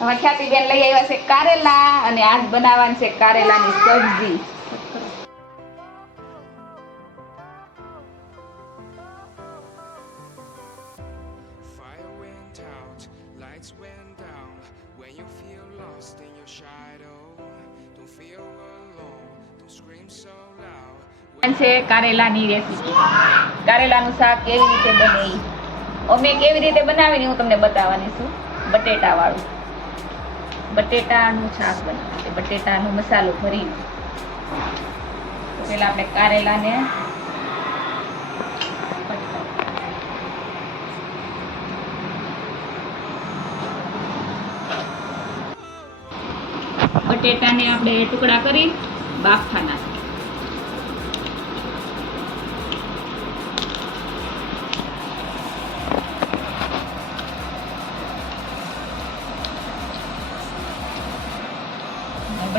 હવે ખ્યાતિબેન લઈ આવ્યા છે કારેલા અને આજ બનાવવાની છે કારેલાની સબ્જી. છે કારેલાની રેસીપી કારેલાનું શાક કેવી રીતે બને. અમે કેવી રીતે બનાવીને હું તમને બતાવવાની છું બટેટા વાળું બટેટાનું શાક બનાવે છે. બટેટાનો મસાલો ભરી પેલા આપણે કારેલાને બટેટાને આપણે ટુકડા કરી બાફા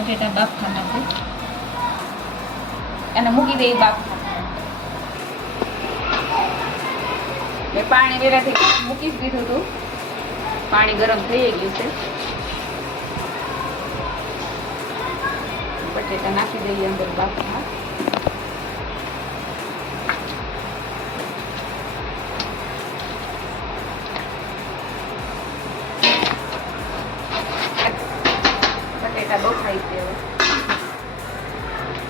બટેટા બાફા નાખે અને મૂકી દઈએ બાફા મેં પાણી વેરાથી મૂકી જ દીધું હતું. પાણી ગરમ થઈ ગયું છે. બટેટા નાખી દઈએ અંદર બાફા બટેટા બફાઈ છે હવે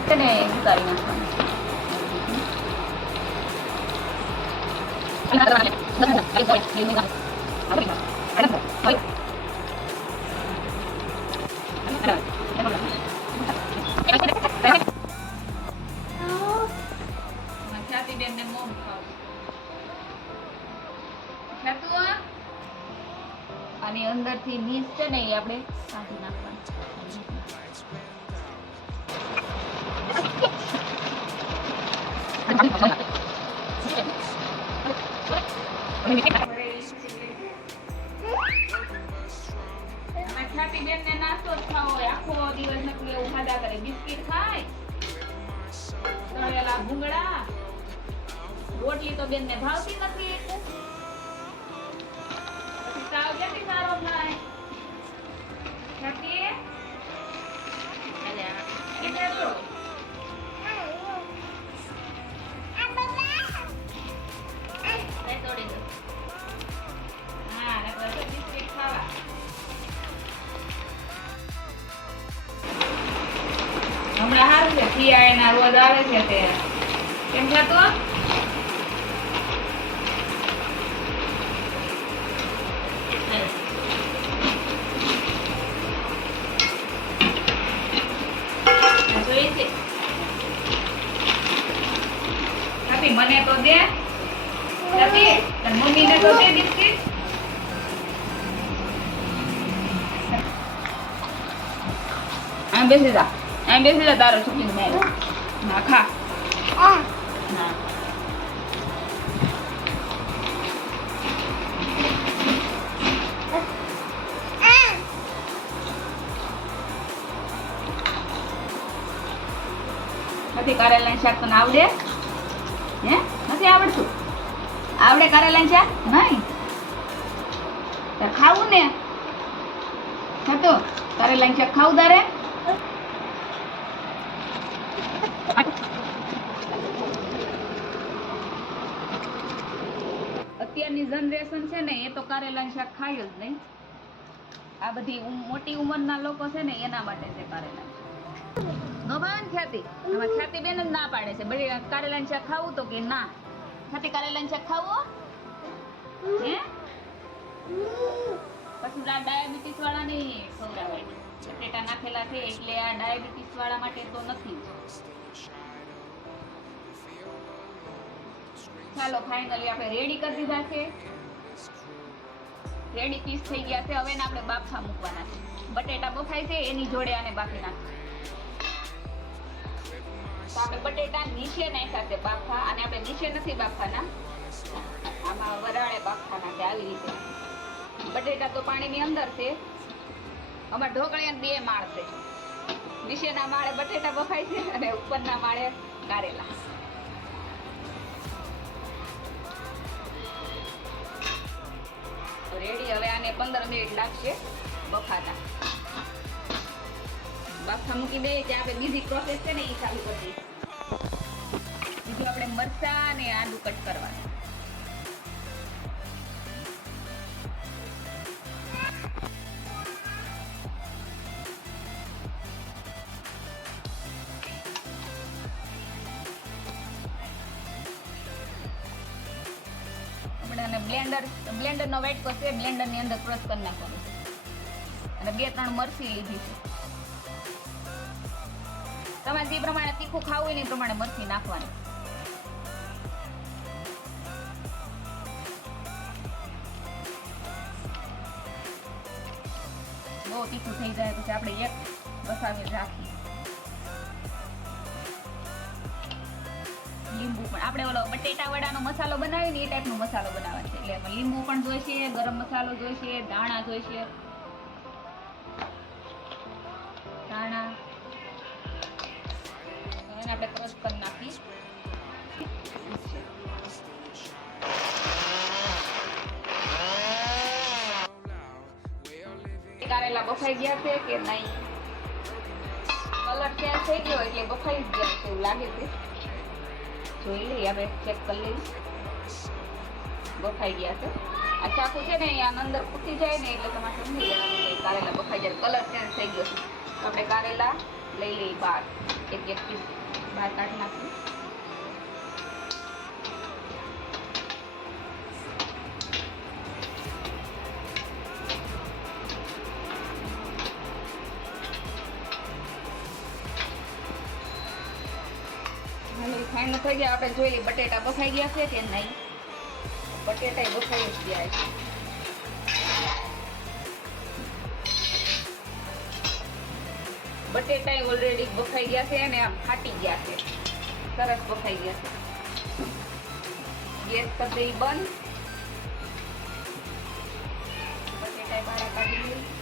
તેને ઉતારી નાખવાનું આની અંદરથી બીજ છે ને એ આપણે કાઢી નાખવાનું. નાસ્તો જ ખાવો હોય. આખો દિવસ નકરું એવું ખાધા કરે. બિસ્કિટ ખાય, તળેલા ભૂંગળા. રોટલી તો બેન ને ભાવતી નથી. ના રોજ આવે છે તે? કેમ થતું છે? મને તો દે. કાપી તાર મમ્મીને તો દે બિસ્કિટ. બેસી જા. બેસી જા, તારો છોકરી. કારેલાનું શાક તને આવડે? હે? નથી આવડતું? આવડે કારેલાનું શાક? નહીં. ખાવું ને. થતું કારેલાનું શાક ખાવું તારે? અત્યારની જનરેશન છે ને, એ તો કારેલાનું શાક ખાય જ નહીં. આ બધી મોટી ઉંમરના લોકો છે ને, એના માટે છે કારેલાનું શાક નો ભાવે ને ખ્યાતિ. આમાં ખ્યાતિ બેન જ ના પાડે છે. બધી કારેલાનું શાક ખાવું તો કે ના? ખ્યાતિ કારેલાનું શાક ખાવું? હે? પછી આ ડાયાબિટીસ વાળા નહીં ખવડાવાય બટેટા નાખેલા છે એટલે આ ડાયાબિટીસ વાળા માટે તો નથી. ચાલો ફાઇનલી આપણે રેડી કરી દીધા છે. રેડી પીસ થઈ ગયા છે. હવે આપણે બાફા મૂકવાના છે. બટેટા બફાય છે, એની જોડે આને બાફી નાખીએ તો આપણે બટેટા નીચે નાખ્યા છે બાફા, અને આપણે નીચે નથી બાફવાના. આમાં વરાળે બાફવાના છે આવી રીતે. બટેટા તો પાણીની અંદર છે. અમારે ઢોકળિયા બે માળ છે. નીચેના માળે બટેટા બફાય છે અને ઉપરના માળે કારેલા. રેડી, હવે આને પંદર મિનિટ લાગશે બફાતા. બાફા મૂકી દઈએ ત્યાં આપણે બીજી પ્રોસેસ છે ને એ ચાલુ કરી બીજું આપણે મરચા અને આદુ કટ કરવાનું. આને બ્લેન્ડર બ્લેન્ડરનો વાટકો છે બ્લેન્ડરની અંદર ક્રશ કરી નાખવાનું અને બે, ત્રણ મરચી લીધી છે. તમારે જે પ્રમાણે તીખું ખાવું હોય ને એ પ્રમાણે મરચી નાખવાની. બહુ તીખું થઈ જાય, પછી આપણે એક બસાવી રાખીએ. લીંબુ પણ, આપણે ઓલો બટેટા વડાનો મસાલો બનાવીએ ને એ ટાઈપનો મસાલો બનાવવાનો છે. એટલે એમાં લીંબુ પણ જોઈશે, ગરમ મસાલો જોઈશે ધાણા જોઈશે. ધાણા એને આપણે ક્રશ કરી નાખી કારેલા બફાઈ ગયા છે કે નહીં? કલર ચેન્જ થઈ ગયો એટલે બફાઈ જ ગયા છે એવું લાગે છે. જોઈ લઈએ, આપણે ચેક કરી લઈએ બફાઈ ગયા છે. આ ચાકુ છે ને અહીંયા અંદર ફૂટી જાય ને એટલે તમારે સમજી કે કારેલા બફાઈ જાય કલર ચેન્જ થઈ ગયો તો આપણે કારેલા લઈ લઈએ બહાર. એક એક પીસ બહાર કાઢી નાખું. હાલો થઈ ગયા આપણે જોઈ લઈએ બટેટા બફાઈ ગયા છે કે નહીં? બટેટા બફાઈ જ ગયા છે. બટેટા ઓલરેડી બફાઈ ગયા છે અને આમ ફાટી ગયા છે. સરસ બફાઈ ગયા છે. ગેસ પર દઈ બંધ. બટેટા બહાર કાઢી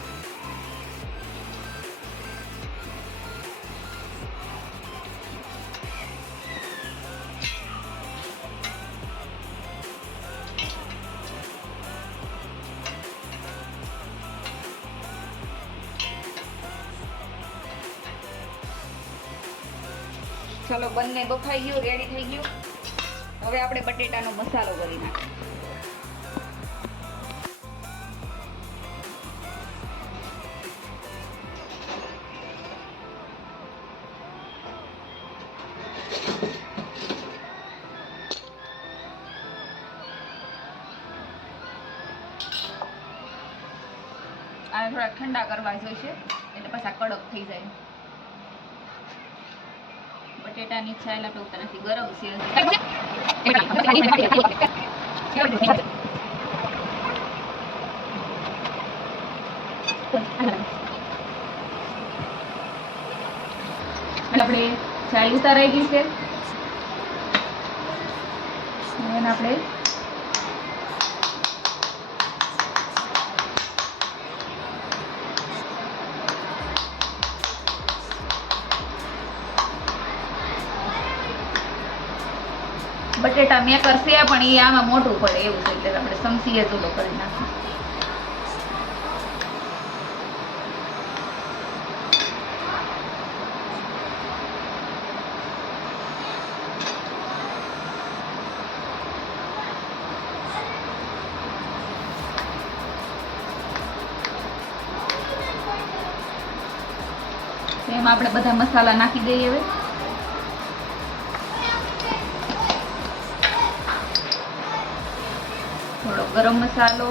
ચલો બંને બફાઈ ગયું રેડી થઈ ગયું. હવે આપણે બટેટાનો મસાલો કરી નાખીએ. આને થોડા ઠંડા કરવા જોઈશે, એટલે પાછા કડક થઈ જાય. બટેટાની છાલ આપણે ઉતારનાથી ગરમ છે. આપણે છાલ ઉતારાઈ ગઈ છે. આપણે બટેટા મેકર પણ એ આમાં મોટું પડે એવું છે, એટલે આપણે સમસીએ ચૂલો કરી નાખીએ. એમાં આપણે બધા મસાલા નાખી દઈએ હવે. ગરમ મસાલો.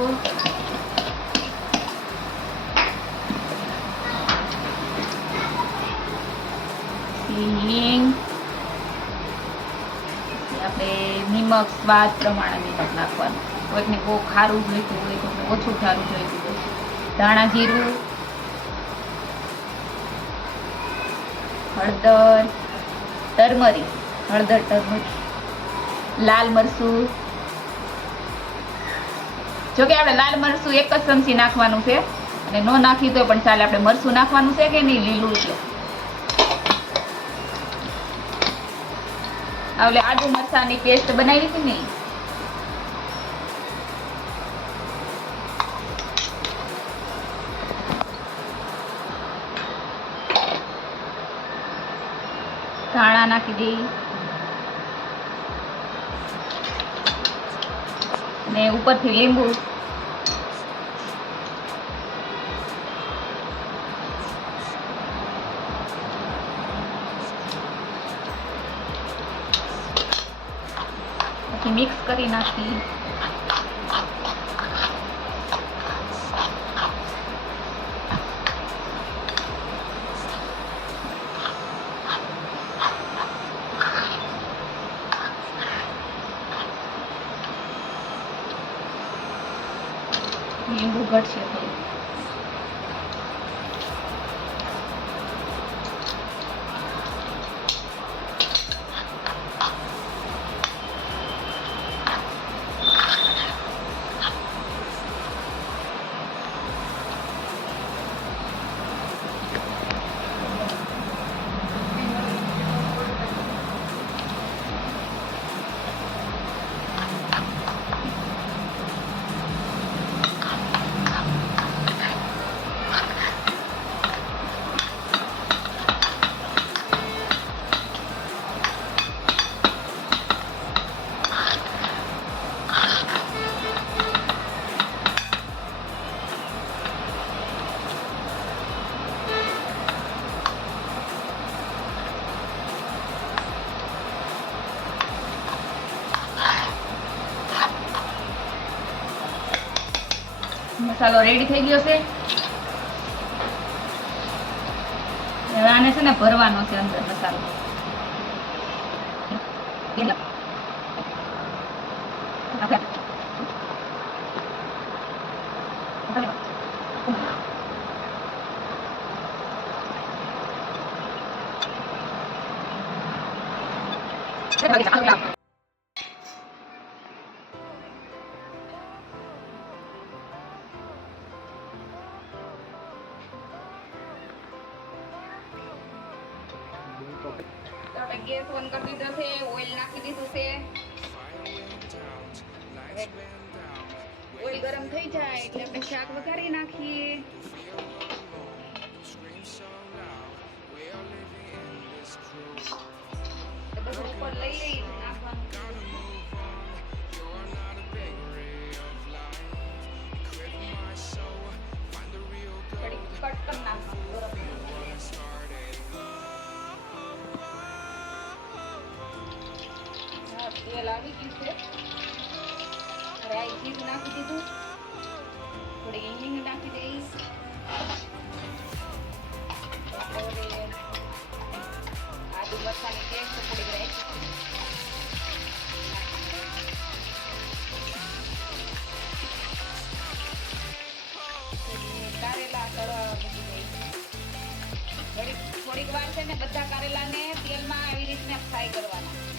હિંગ આપણે નિમક સ્વાદ પ્રમાણે નિમક નાખવાનું. કોઈકને બહુ ખારું જોઈતું હોય કોઈકને ઓછું ખારું જોઈતું હોય ધાણા જીરું. હળદર. ટર્મરી હળદર ટર્મરી લાલ મરચું. જોકે આપણે લાલ મરચું એક જ ચમચી નાખવાનું છે. અને ન નાખી તો પણ ચાલે, આપણે મરસું નાખવાનું છે કે નહીં, લીલું છે? એટલે આદુ મરચાની પેસ્ટ બનાવી હતી નહીં ધાણા નાખી દઈ. ને ઉપરથી લીંબુ પછી મિક્સ કરી નાખી. મસાલો રેડી થઈ ગયો છે. હવે આને છે ને ભરવાનો છે અંદર મસાલો. તો થઈ જાય એટલે આપણે શાક વઘારી નાખીએ બધું ઉપર લઈ લઈ નાખવાનું તેલ આવી ગયું છે રાઈ જીરું નાખી દીધું થોડી હિંગ નાખી દઈશ આદુ મરચાંની પેસ્ટ થોડી રાખી કારેલા તળવા મૂકી થોડીક વાર છે ને, બધા કારેલાને તેલમાં આવી રીતના ફ્રાય કરવાના.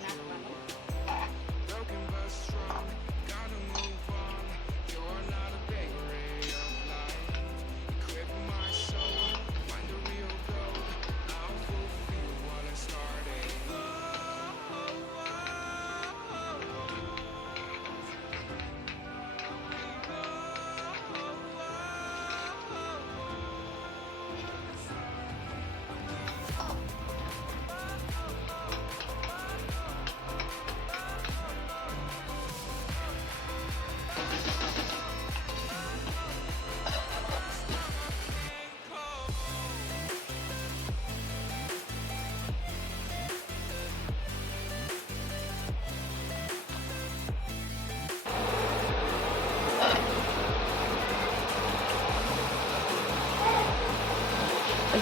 Parang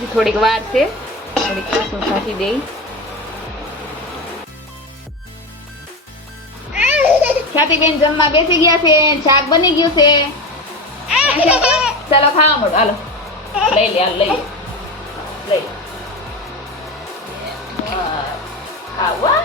હજી થોડીક વાર છે. થોડીક લસણ કાઢી દઈ. ખ્યાતિબેન જમવા બેસી ગયા છે. શાક બની ગયું છે. ચાલો ખાવા મળો હાલો. લઈ લે, હાલ, લઈ લઈ ખાવા?